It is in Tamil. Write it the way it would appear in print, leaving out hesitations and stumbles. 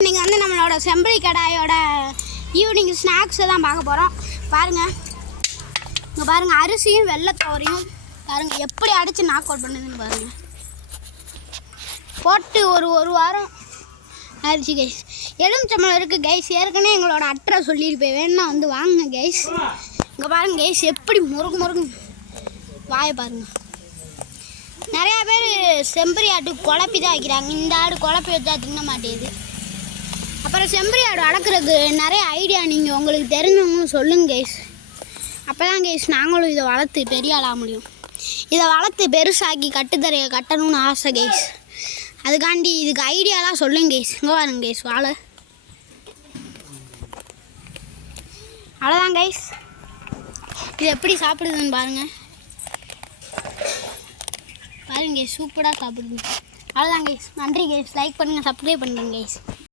இன்னைக்கு வந்து நம்மளோட செம்பரி கடாயோட ஈவினிங் ஸ்நாக்ஸை தான் பார்க்க போகிறோம். பாருங்கள், இங்கே பாருங்கள், அரிசியும் வெள்ளைத்தோரையும் பாருங்கள் எப்படி அடித்து நாக் அவுட் பண்ணுதுன்னு பாருங்கள். போட்டு ஒரு வாரம் ஆயிடுச்சு கைஸ். எலுமிச்சம்பழம் இருக்குது கைஸ். ஏற்கனவே எங்களோட அட்ரஸ் சொல்லியிருப்பேன், வேணும்னா வந்து வாங்க கைஸ். இங்கே பாருங்கள் கைஸ், எப்படி முறுக்கு வாயை பாருங்கள். நிறையா பேர் செம்பரி ஆட்டு குழப்பி தான் வைக்கிறாங்க. இந்த ஆடு குழப்பி வச்சா தின்ன மாட்டேங்குது. அப்புறம் செம்பரி ஆடு வளர்க்குறது நிறைய ஐடியா நீங்கள் உங்களுக்கு தெரிஞ்சவங்களும் சொல்லுங்க கைஸ். அப்போ தான் கைஸ் நாங்களும் இதை வளர்த்து பெரிய ஆளாக முடியும். இதை வளர்த்து பெருசாக்கி கட்டுத்தரையை கட்டணும்னு ஆசை கைஸ். அதுக்காண்டி இதுக்கு ஐடியாலாம் சொல்லுங்க கைஸ். இங்கே பாருங்க கைஸ், வாழை அவ்வளோதான் கைஸ். இது எப்படி சாப்பிடுதுன்னு பாருங்கள். பாருங்க கைஸ், சூப்பராக சாப்பிடுது. அவ்வளோதான் கைஸ். நன்றி கைஸ். லைக் பண்ணுங்கள், சப்ஸ்கிரைப் பண்ணுங்க கைஸ்.